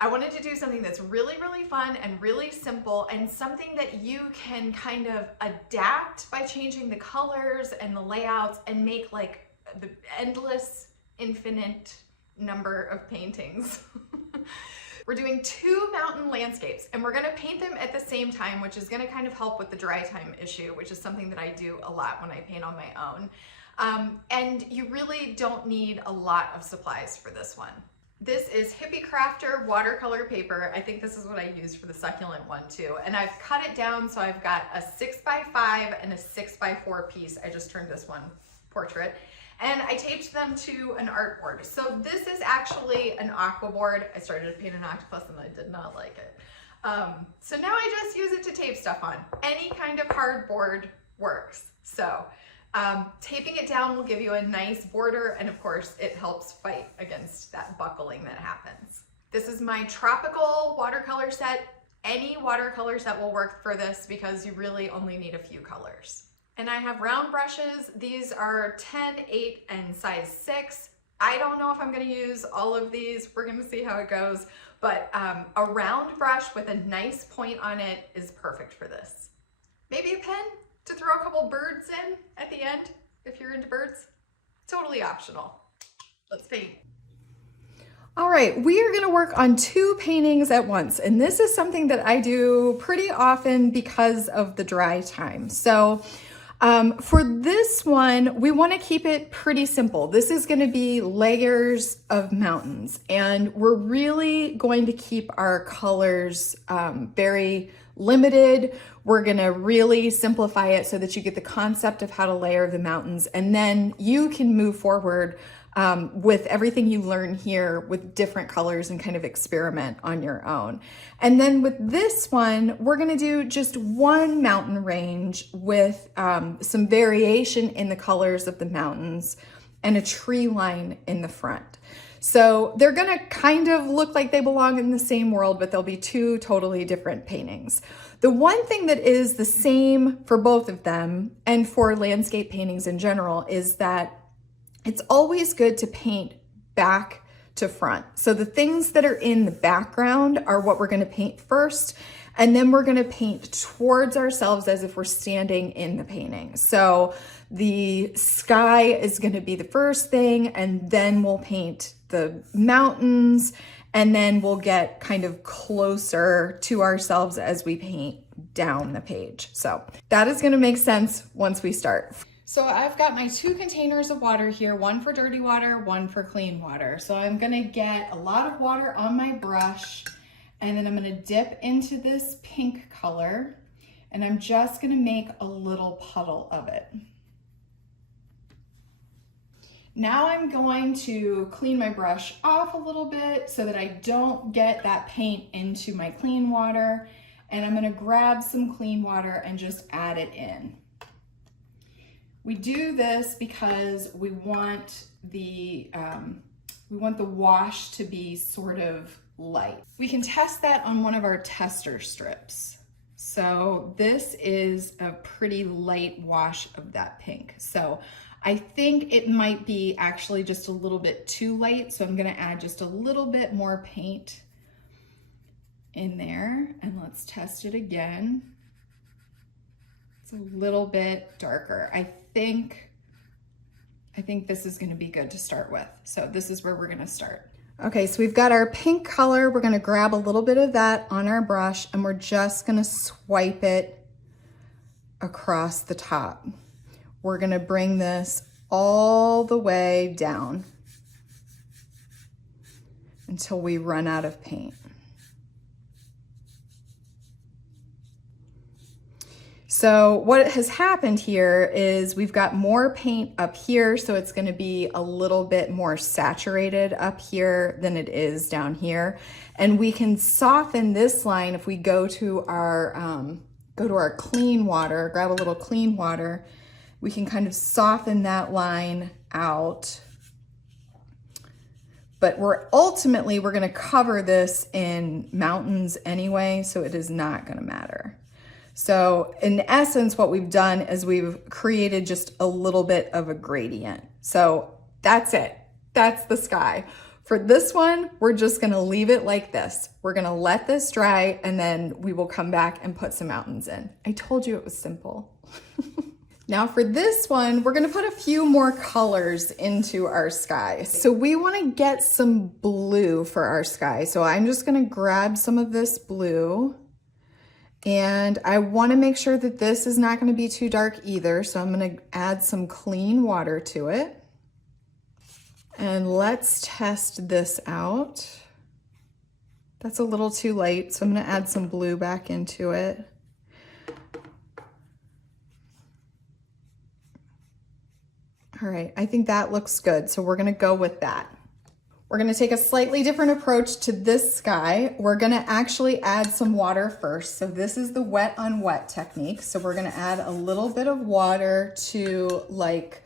I wanted to do something that's really, really fun and really simple, and something that you can kind of adapt by changing the colors and the layouts and make like the endless, infinite number of paintings. We're doing 2 mountain landscapes, and we're gonna paint them at the same time, which is gonna kind of help with the dry time issue, which is something that I do a lot when I paint on my own. And you really don't need a lot of supplies for this one. This is Hippie Crafter watercolor paper. I think this is what I used for the succulent one too. And I've cut it down, so I've got a 6x5 and a 6x4 piece. I just turned this one portrait. And I taped them to an artboard. So this is actually an aqua board. I started to paint an octopus and I did not like it. So now I just use it to tape stuff on. Any kind of hardboard works. So taping it down will give you a nice border, and of course it helps fight against that buckling that happens. This is my tropical watercolor set. Any watercolor set will work for this because you really only need a few colors. And I have round brushes. These are 10, 8, and size 6. I don't know if I'm gonna use all of these. We're gonna see how it goes. But a round brush with a nice point on it is perfect for this. Maybe a pen to throw a couple birds in at the end, if you're into birds. Totally optional. Let's paint. All right, we are gonna work on 2 paintings at once, and this is something that I do pretty often because of the dry time. So for this one, we want to keep it pretty simple. This is going to be layers of mountains, and we're really going to keep our colors very limited. We're going to really simplify it so that you get the concept of how to layer the mountains, and then you can move forward with everything you learn here with different colors and kind of experiment on your own. And then with this one, we're gonna do just one mountain range with some variation in the colors of the mountains and a tree line in the front. So they're gonna kind of look like they belong in the same world, but they'll be 2 totally different paintings. The one thing that is the same for both of them and for landscape paintings in general is that it's always good to paint back to front. So the things that are in the background are what we're going to paint first, and then we're going to paint towards ourselves as if we're standing in the painting. So the sky is going to be the first thing, and then we'll paint the mountains, and then we'll get kind of closer to ourselves as we paint down the page. So that is going to make sense once we start. So I've got my 2 containers of water here, one for dirty water, one for clean water. So I'm gonna get a lot of water on my brush, and then I'm gonna dip into this pink color, and I'm just gonna make a little puddle of it. Now I'm going to clean my brush off a little bit so that I don't get that paint into my clean water, and I'm gonna grab some clean water and just add it in. We do this because we want the wash to be sort of light. We can test that on one of our tester strips. So this is a pretty light wash of that pink. So I think it might be actually just a little bit too light. So I'm gonna add just a little bit more paint in there, and let's test it again. It's a little bit darker. I think this is going to be good to start with. So this is where we're going to start. Okay, so we've got our pink color. We're going to grab a little bit of that on our brush, and we're just going to swipe it across the top. We're going to bring this all the way down until we run out of paint. So what has happened here is we've got more paint up here, so it's going to be a little bit more saturated up here than it is down here. And we can soften this line if we go to our clean water, grab a little clean water. We can kind of soften that line out. But we're going to cover this in mountains anyway, so it is not going to matter. So in essence, what we've done is we've created just a little bit of a gradient. So that's it. That's the sky. For this one, we're just gonna leave it like this. We're gonna let this dry and then we will come back and put some mountains in. I told you it was simple. Now for this one, we're gonna put a few more colors into our sky. So we wanna get some blue for our sky. So I'm just gonna grab some of this blue and I wanna make sure that this is not gonna be too dark either. So I'm gonna add some clean water to it. And let's test this out. That's a little too light, so I'm gonna add some blue back into it. All right, I think that looks good, so we're gonna go with that. We're gonna take a slightly different approach to this sky. We're gonna actually add some water first. So this is the wet on wet technique. So we're gonna add a little bit of water to like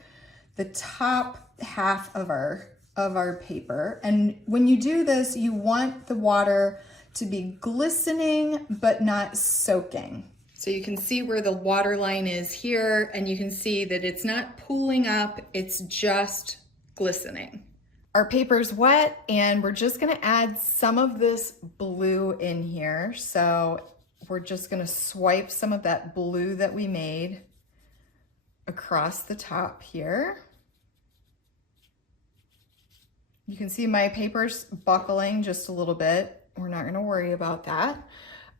the top half of our paper. And when you do this, you want the water to be glistening, but not soaking. So you can see where the water line is here, and you can see that it's not pooling up, it's just glistening. Our paper's wet, and we're just gonna add some of this blue in here. So we're just gonna swipe some of that blue that we made across the top here. You can see my paper's buckling just a little bit. We're not gonna worry about that.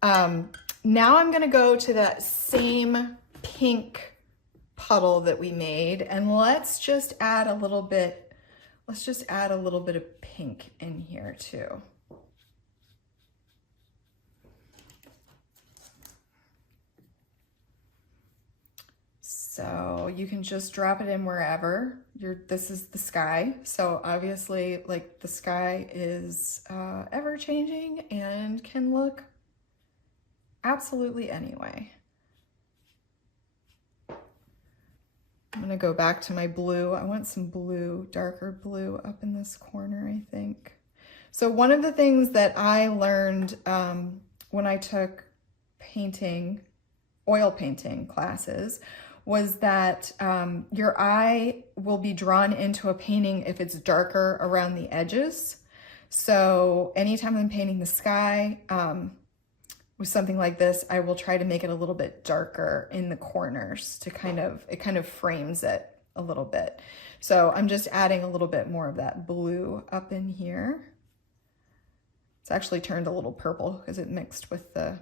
Now I'm gonna go to that same pink puddle that we made, and let's just add a little bit of pink in here too. So you can just drop it in wherever. This is the sky. So obviously, like, the sky is ever changing and can look absolutely anyway. I'm gonna go back to my blue. I want some blue, darker blue up in this corner, I think. So one of the things that I learned when I took oil painting classes was that your eye will be drawn into a painting if it's darker around the edges. So anytime I'm painting the sky with something like this, I will try to make it a little bit darker in the corners to it kind of frames it a little bit. So I'm just adding a little bit more of that blue up in here. It's actually turned a little purple because it mixed with the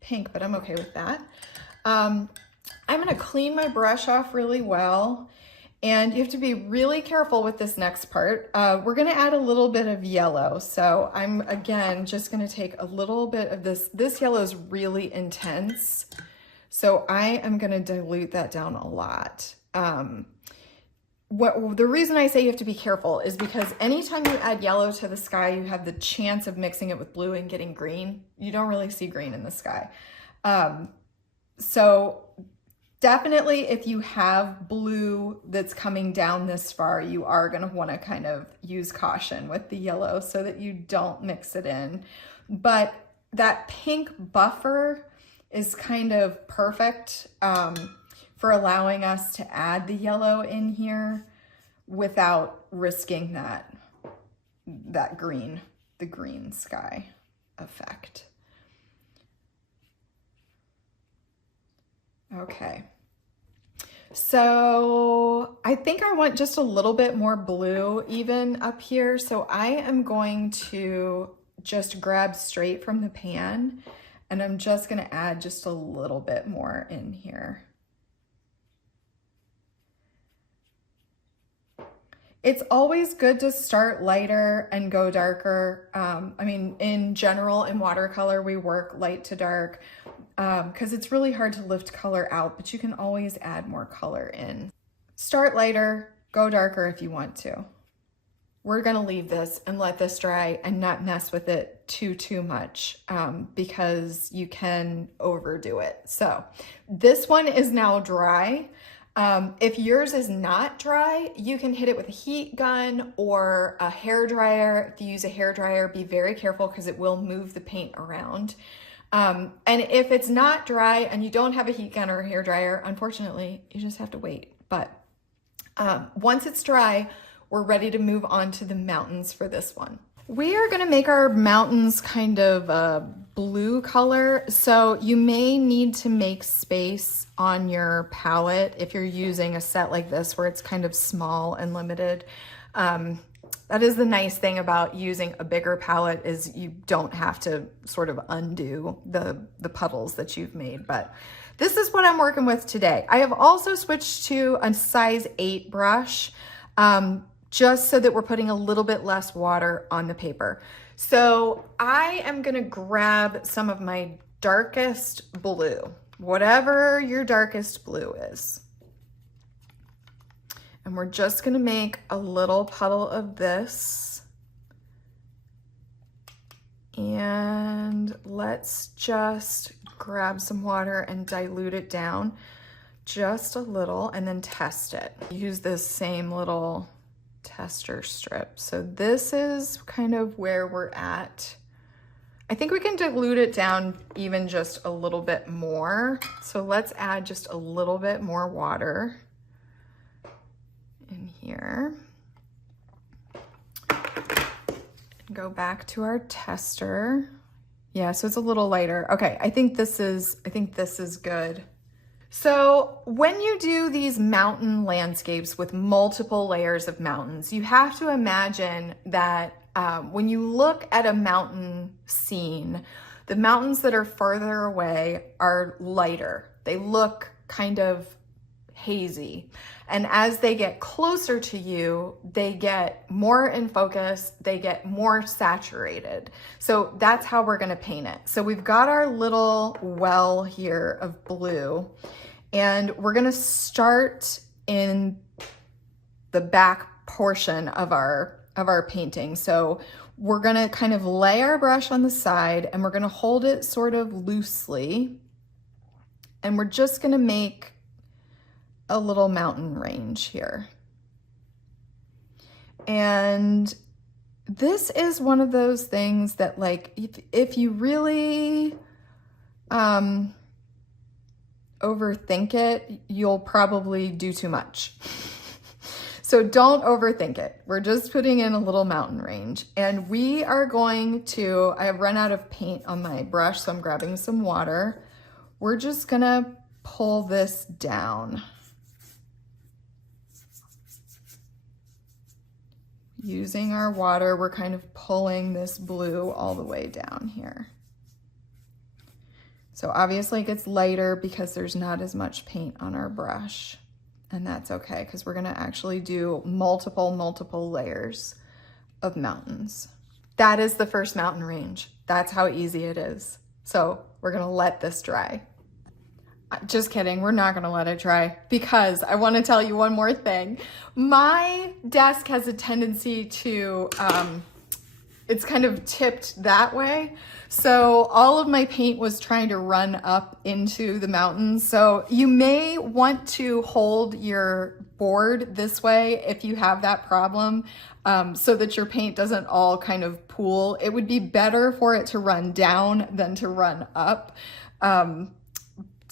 pink, but I'm okay with that. I'm gonna clean my brush off really well, and you have to be really careful with this next part. We're gonna add a little bit of yellow. So I'm, again, just gonna take a little bit of this. This yellow is really intense, so I am gonna dilute that down a lot. The reason I say you have to be careful is because anytime you add yellow to the sky, you have the chance of mixing it with blue and getting green. You don't really see green in the sky. So definitely, if you have blue that's coming down this far, you are going to want to kind of use caution with the yellow so that you don't mix it in. But that pink buffer is kind of perfect for allowing us to add the yellow in here without risking the green sky effect. Okay, so I think I want just a little bit more blue even up here. So I am going to just grab straight from the pan, and I'm just gonna add just a little bit more in here. It's always good to start lighter and go darker. I mean, in general, in watercolor, we work light to dark because it's really hard to lift color out, but you can always add more color in. Start lighter, go darker if you want to. We're gonna leave this and let this dry and not mess with it too much because you can overdo it. So this one is now dry. If yours is not dry, you can hit it with a heat gun or a hair dryer. If you use a hair dryer, be very careful because it will move the paint around. And if it's not dry and you don't have a heat gun or a hair dryer, unfortunately, you just have to wait. But once it's dry, we're ready to move on to the mountains for this one. We are gonna make our mountains kind of a blue color, so you may need to make space on your palette if you're using a set like this where it's kind of small and limited. That is the nice thing about using a bigger palette, is you don't have to sort of undo the puddles that you've made, but this is what I'm working with today. I have also switched to a size 8 brush, just so that we're putting a little bit less water on the paper. So I am gonna grab some of my darkest blue, whatever your darkest blue is. And we're just gonna make a little puddle of this. And let's just grab some water and dilute it down just a little and then test it. Use this same little tester strip. So this is kind of where we're at. I think we can dilute it down even just a little bit more. So let's add just a little bit more water in here. Go back to our tester. Yeah, so it's a little lighter. Okay, I think this is good. So when you do these mountain landscapes with multiple layers of mountains, you have to imagine that when you look at a mountain scene, the mountains that are farther away are lighter. They look kind of hazy. And as they get closer to you, they get more in focus, they get more saturated. So that's how we're gonna paint it. So we've got our little well here of blue, and we're gonna start in the back portion of our painting. So we're gonna kind of lay our brush on the side and we're gonna hold it sort of loosely. And we're just gonna make a little mountain range here. And this is one of those things that, like, if you really overthink it, you'll probably do too much. So don't overthink it. We're just putting in a little mountain range, and we are going to, I have run out of paint on my brush, so I'm grabbing some water. We're just gonna pull this down. Using our water, we're kind of pulling this blue all the way down here. So obviously it gets lighter because there's not as much paint on our brush, and that's okay because we're gonna actually do multiple layers of mountains. That is the first mountain range. That's how easy it is. So we're gonna let this dry. Just kidding, we're not gonna let it dry, because I wanna tell you one more thing. My desk has a tendency to, it's kind of tipped that way. So all of my paint was trying to run up into the mountains. So you may want to hold your board this way if you have that problem, so that your paint doesn't all kind of pool. It would be better for it to run down than to run up.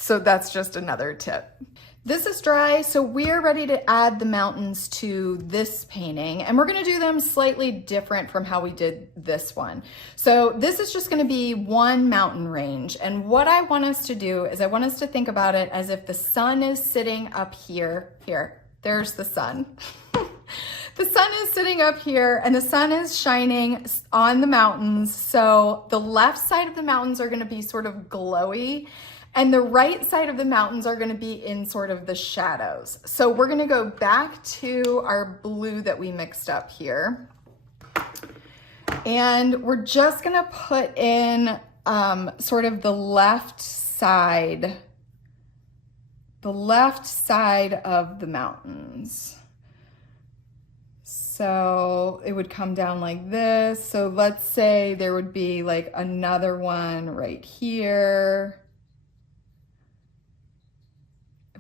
So that's just another tip. This is dry, so we're ready to add the mountains to this painting, and we're gonna do them slightly different from how we did this one. So this is just gonna be one mountain range, and what I want us to do is I want us to think about it as if the sun is sitting up here. Here, there's the sun. The sun is sitting up here and the sun is shining on the mountains. So the left side of the mountains are gonna be sort of glowy, and the right side of the mountains are gonna be in sort of the shadows. So we're gonna go back to our blue that we mixed up here. And we're just gonna put in sort of the left side of the mountains. So it would come down like this. So let's say there would be like another one right here.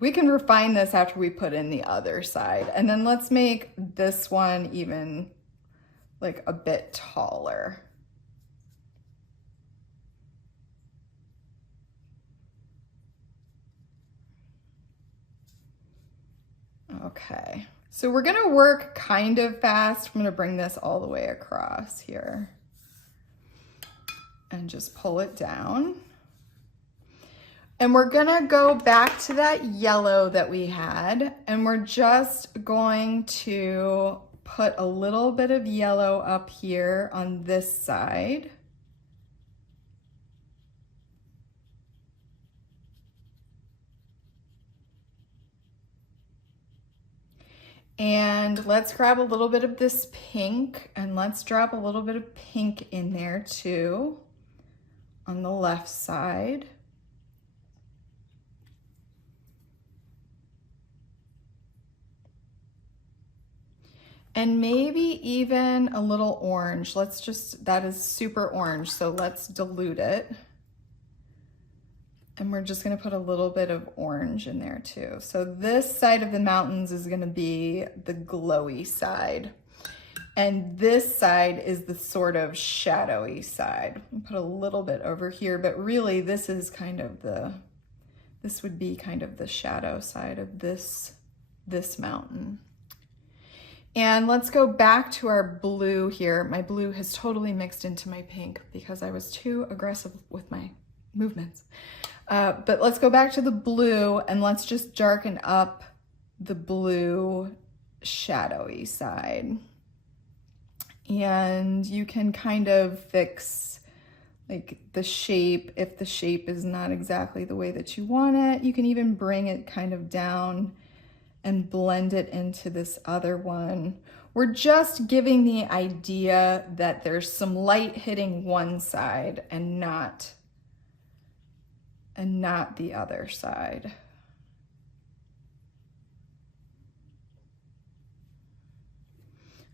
We can refine this after we put in the other side. And then let's make this one even like a bit taller. Okay, so we're gonna work kind of fast. I'm gonna bring this all the way across here and just pull it down. And we're gonna go back to that yellow that we had, and we're just going to put a little bit of yellow up here on this side. And let's grab a little bit of this pink, and let's drop a little bit of pink in there too on the left side. And maybe even a little orange. Let's just, that is super orange, so let's dilute it. And we're just gonna put a little bit of orange in there too. So this side of the mountains is gonna be the glowy side. And this side is the sort of shadowy side. I'll put a little bit over here, but really this is kind of this would be kind of the shadow side of this mountain. And let's go back to our blue here. My blue has totally mixed into my pink because I was too aggressive with my movements. But let's go back to the blue and let's just darken up the blue shadowy side. And you can kind of fix like the shape. If the shape is not exactly the way that you want it, you can even bring it kind of down and blend it into this other one. We're just giving the idea that there's some light hitting one side and not the other side.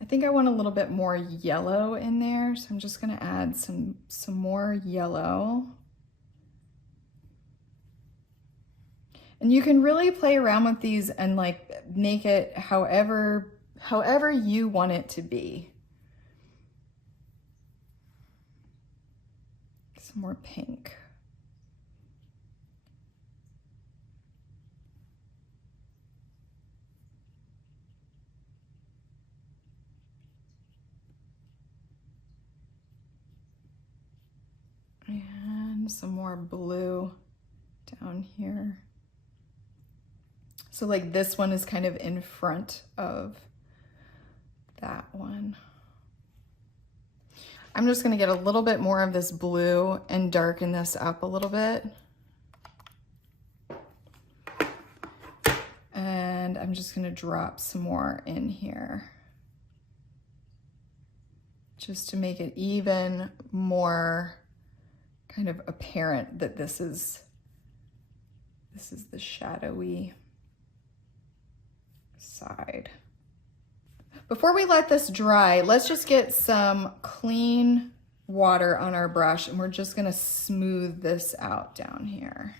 I think I want a little bit more yellow in there, so I'm just gonna add some more yellow. And you can really play around with these and like make it however you want it to be. Some more pink. And some more blue down here. So like this one is kind of in front of that one. I'm just gonna get a little bit more of this blue and darken this up a little bit. And I'm just gonna drop some more in here, just to make it even more kind of apparent that this is the shadowy side. Before we let this dry, let's just get some clean water on our brush and we're just gonna smooth this out down here.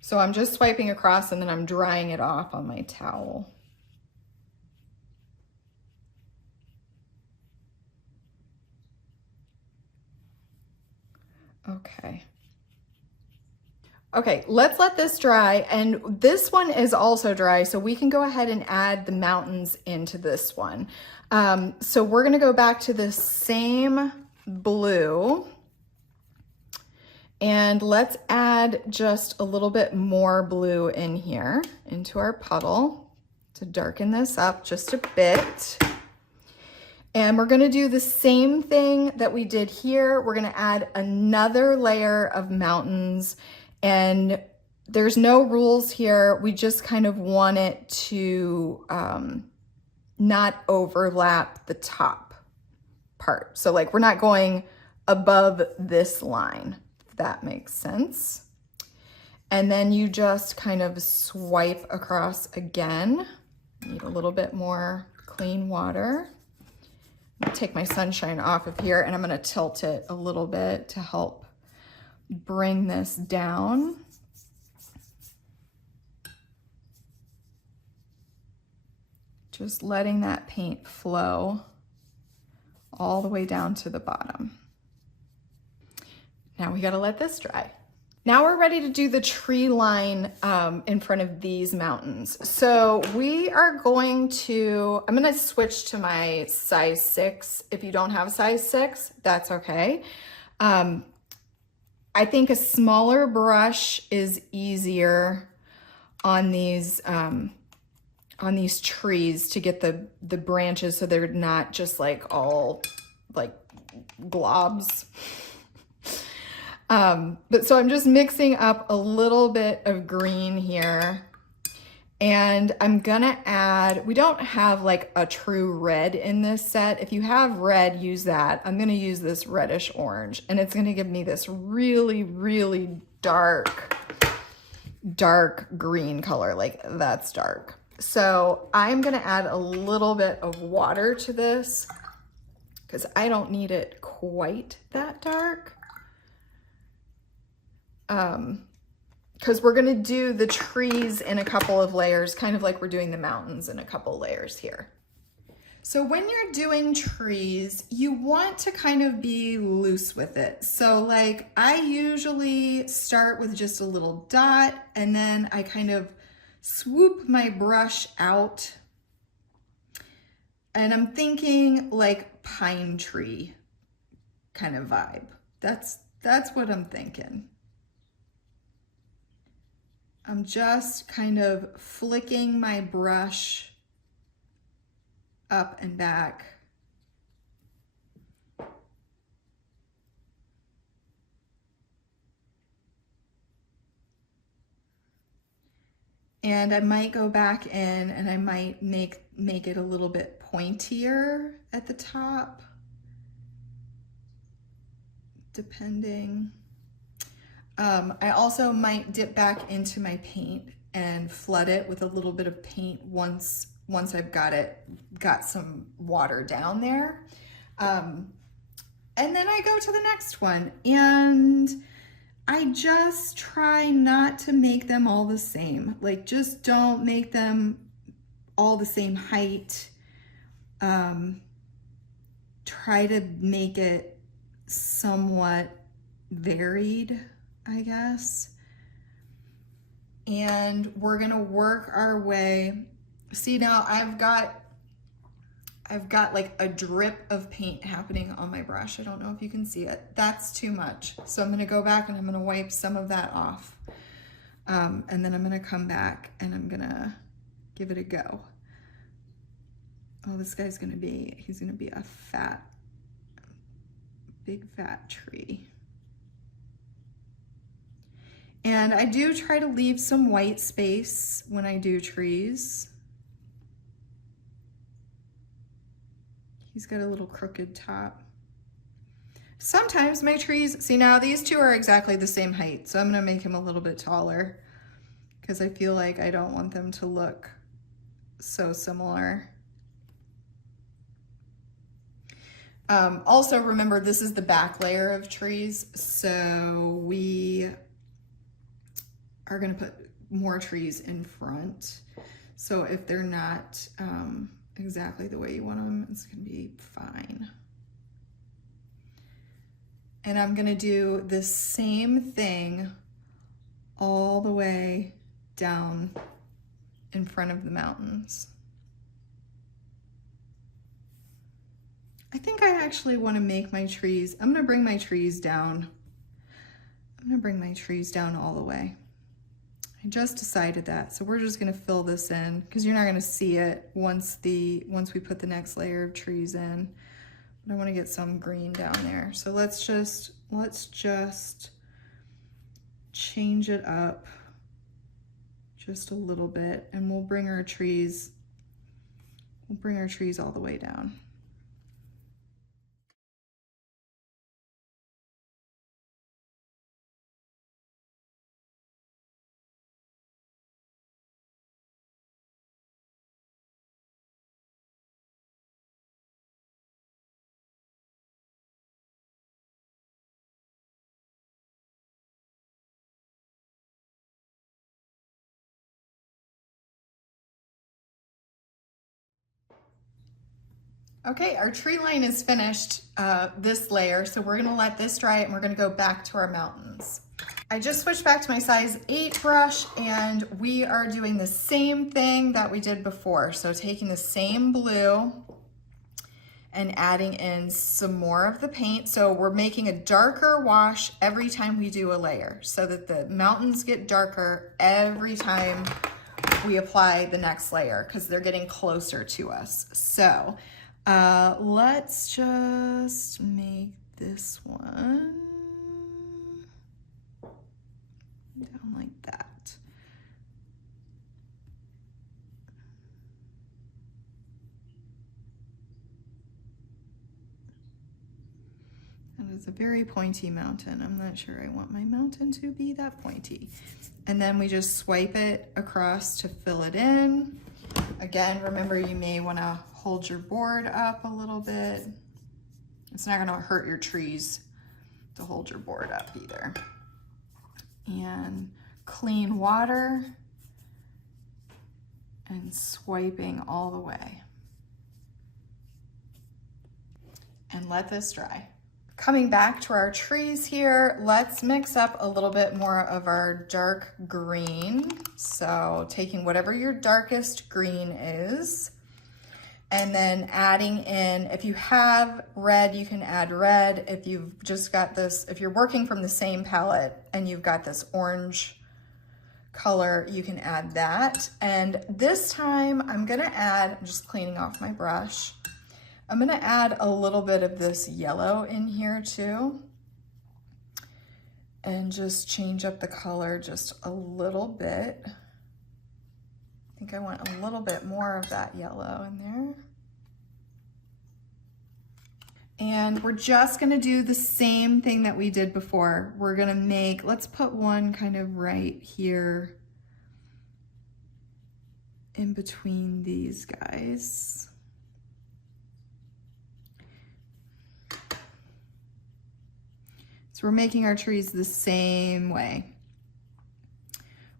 So I'm just swiping across and then I'm drying it off on my towel. Okay. Okay, let's let this dry, and this one is also dry, so we can go ahead and add the mountains into this one. So we're gonna go back to the same blue, and let's add just a little bit more blue in here into our puddle to darken this up just a bit. And we're gonna do the same thing that we did here. We're gonna add another layer of mountains, and there's no rules here. We just kind of want it to not overlap the top part. So like we're not going above this line, if that makes sense. And then you just kind of swipe across again. Need a little bit more clean water. Take my sunshine off of here and I'm gonna tilt it a little bit to help bring this down. Just letting that paint flow all the way down to the bottom. Now we gotta let this dry. Now we're ready to do the tree line in front of these mountains. So we are going to, I'm gonna switch to my size 6. If you don't have size 6, that's okay. I think a smaller brush is easier on these trees to get the branches so they're not just like all like globs. But so I'm just mixing up a little bit of green here, and I'm gonna add, we don't have like a true red in this set. If you have red, use that. I'm gonna use this reddish orange, and it's gonna give me this really, really dark green color. Like, that's dark. So I'm gonna add a little bit of water to this because I don't need it quite that dark. Because we're gonna do the trees in a couple of layers, kind of like we're doing the mountains in a couple layers here. So when you're doing trees, you want to kind of be loose with it. So like I usually start with just a little dot, and then I kind of swoop my brush out, and I'm thinking like pine tree kind of vibe. That's what I'm thinking. I'm just kind of flicking my brush up and back. And I might go back in and I might make it a little bit pointier at the top, depending. I also might dip back into my paint and flood it with a little bit of paint once I've got some water down there. And then I go to the next one, and I just try not to make them all the same. Like, just don't make them all the same height. Try to make it somewhat varied, I guess. And we're gonna work our way. See, now I've got like a drip of paint happening on my brush. I don't know if you can see it. That's too much. So I'm gonna go back and I'm gonna wipe some of that off. And then I'm gonna come back and I'm gonna give it a go. Oh, this guy's gonna be, he's gonna be a big fat tree. And I do try to leave some white space when I do trees. He's got a little crooked top. Sometimes my trees, see, now these two are exactly the same height, so I'm gonna make him a little bit taller because I feel like I don't want them to look so similar. Also remember, this is the back layer of trees, so we are gonna put more trees in front. So if they're not exactly the way you want them, it's gonna be fine. And I'm gonna do the same thing all the way down in front of the mountains. I think I actually wanna make my trees, I'm gonna bring my trees down. I'm gonna bring my trees down all the way. I just decided that, so we're just gonna fill this in because you're not gonna see it once we put the next layer of trees in. But I want to get some green down there. So let's just change it up just a little bit, and we'll bring our trees all the way down. Okay, our tree line is finished, this layer, so we're gonna let this dry and we're gonna go back to our mountains. I just switched back to my size 8 brush and we are doing the same thing that we did before. So taking the same blue and adding in some more of the paint. So we're making a darker wash every time we do a layer so that the mountains get darker every time we apply the next layer because they're getting closer to us. So let's just make this one down like that. That is a very pointy mountain. I'm not sure I want my mountain to be that pointy. And then we just swipe it across to fill it in. Again, remember you may want to hold your board up a little bit. It's not going to hurt your trees to hold your board up either. And clean water and swiping all the way. And let this dry. Coming back to our trees here, let's mix up a little bit more of our dark green. So taking whatever your darkest green is, and then adding in, if you have red, you can add red. If you've just got this, if you're working from the same palette and you've got this orange color, you can add that. And this time I'm gonna add, I'm just cleaning off my brush, I'm gonna add a little bit of this yellow in here too, and just change up the color just a little bit. I think I want a little bit more of that yellow in there. And we're just gonna do the same thing that we did before. We're gonna make, let's put one kind of right here in between these guys. So we're making our trees the same way.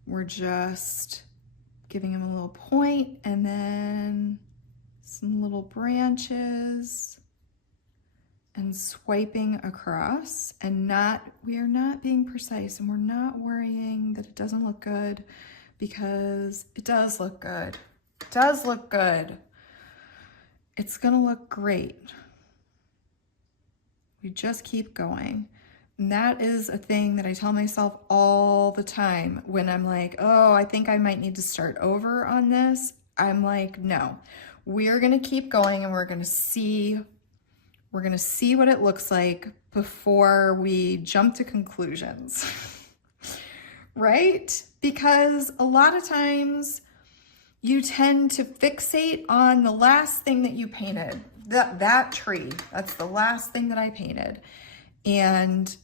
We're just giving them a little point and then some little branches and swiping across, and we are not being precise, and we're not worrying that it doesn't look good, because it does look good. It does look good. It's gonna look great. We just keep going. And that is a thing that I tell myself all the time when I'm like, oh, I think I might need to start over on this. I'm like, no, we're gonna keep going and we're gonna see what it looks like before we jump to conclusions, right? Because a lot of times you tend to fixate on the last thing that you painted, that tree, that's the last thing that I painted. And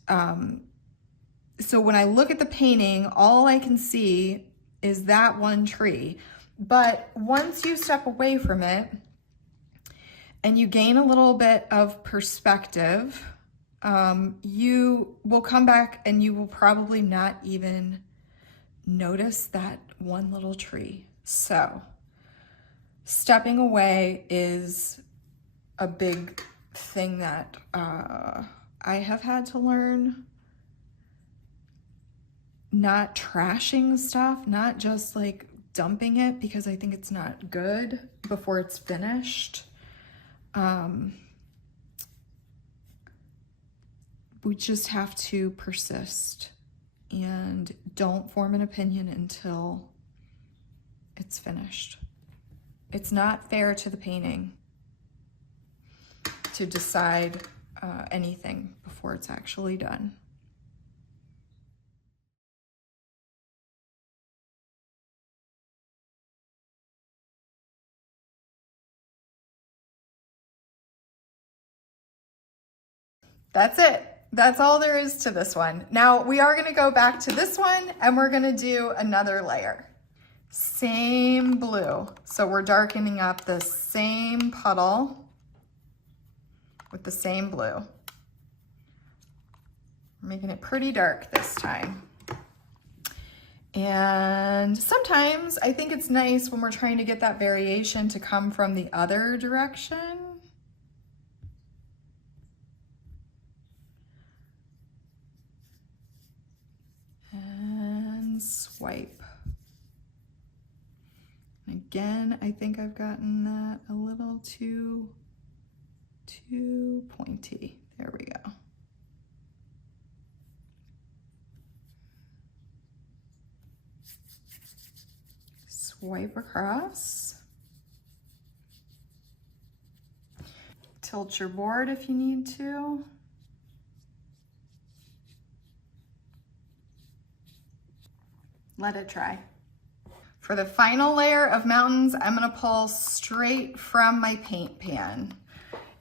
so when I look at the painting, all I can see is that one tree. But once you step away from it and you gain a little bit of perspective, you will come back and you will probably not even notice that one little tree. So stepping away is a big thing that I have had to learn. Not trashing stuff, not just like dumping it because I think it's not good before it's finished. We just have to persist and don't form an opinion until it's finished. It's not fair to the painting to decide anything before it's actually done. That's it. That's all there is to this one. Now we are gonna go back to this one and we're gonna do another layer. Same blue. So we're darkening up the same puddle with the same blue. We're making it pretty dark this time. And sometimes I think it's nice when we're trying to get that variation to come from the other direction. swipe. And again, I think I've gotten that a little too pointy. There we go. Swipe across. Tilt your board if you need to. Let it dry. For the final layer of mountains, I'm gonna pull straight from my paint pan.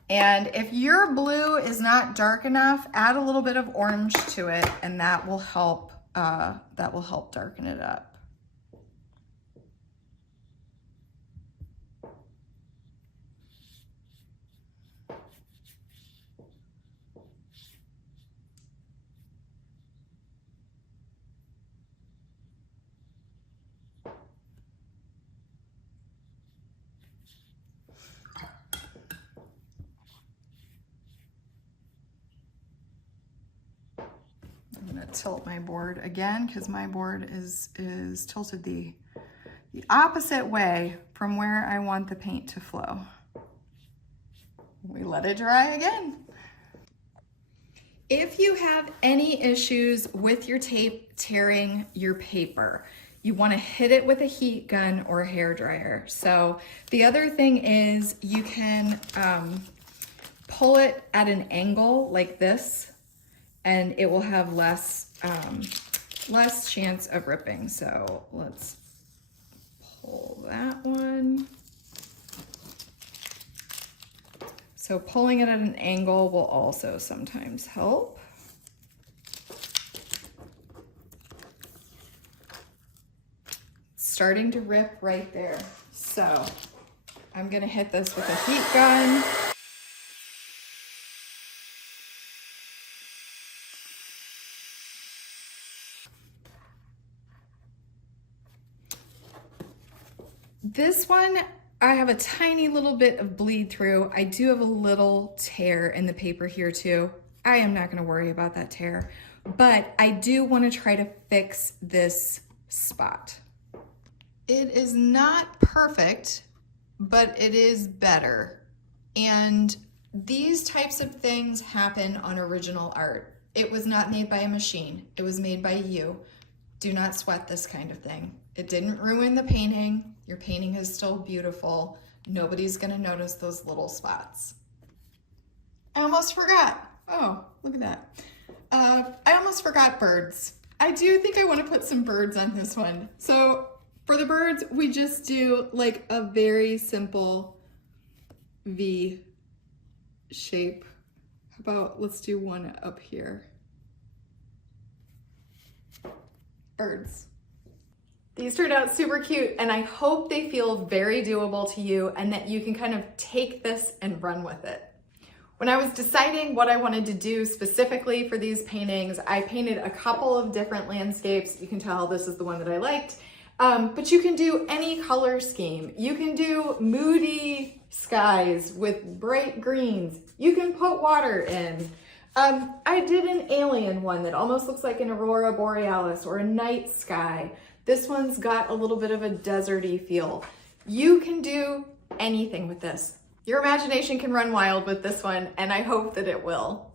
And if your blue is not dark enough, add a little bit of orange to it, and that will help darken it up. I'm gonna tilt my board again because my board is tilted the opposite way from where I want the paint to flow. We let it dry again. If you have any issues with your tape tearing your paper, you want to hit it with a heat gun or a hair dryer. So the other thing is you can pull it at an angle like this, and it will have less chance of ripping. So let's pull that one. So pulling it at an angle will also sometimes help. Starting to rip right there. So I'm gonna hit this with a heat gun. This one, I have a tiny little bit of bleed through. I do have a little tear in the paper here too. I am not gonna worry about that tear, but I do wanna try to fix this spot. It is not perfect, but it is better. And these types of things happen on original art. It was not made by a machine. It was made by you. Do not sweat this kind of thing. It didn't ruin the painting. Your painting is still beautiful. Nobody's gonna notice those little spots. I almost forgot. Oh, look at that. I almost forgot birds. I do think I wanna put some birds on this one. So for the birds, we just do like a very simple V shape. How about, let's do one up here. Birds. These turned out super cute, and I hope they feel very doable to you and that you can kind of take this and run with it. When I was deciding what I wanted to do specifically for these paintings, I painted a couple of different landscapes. You can tell this is the one that I liked, but you can do any color scheme. You can do moody skies with bright greens. You can put water in. I did an alien one that almost looks like an aurora borealis or a night sky. This one's got a little bit of a deserty feel. You can do anything with this. Your imagination can run wild with this one, and I hope that it will.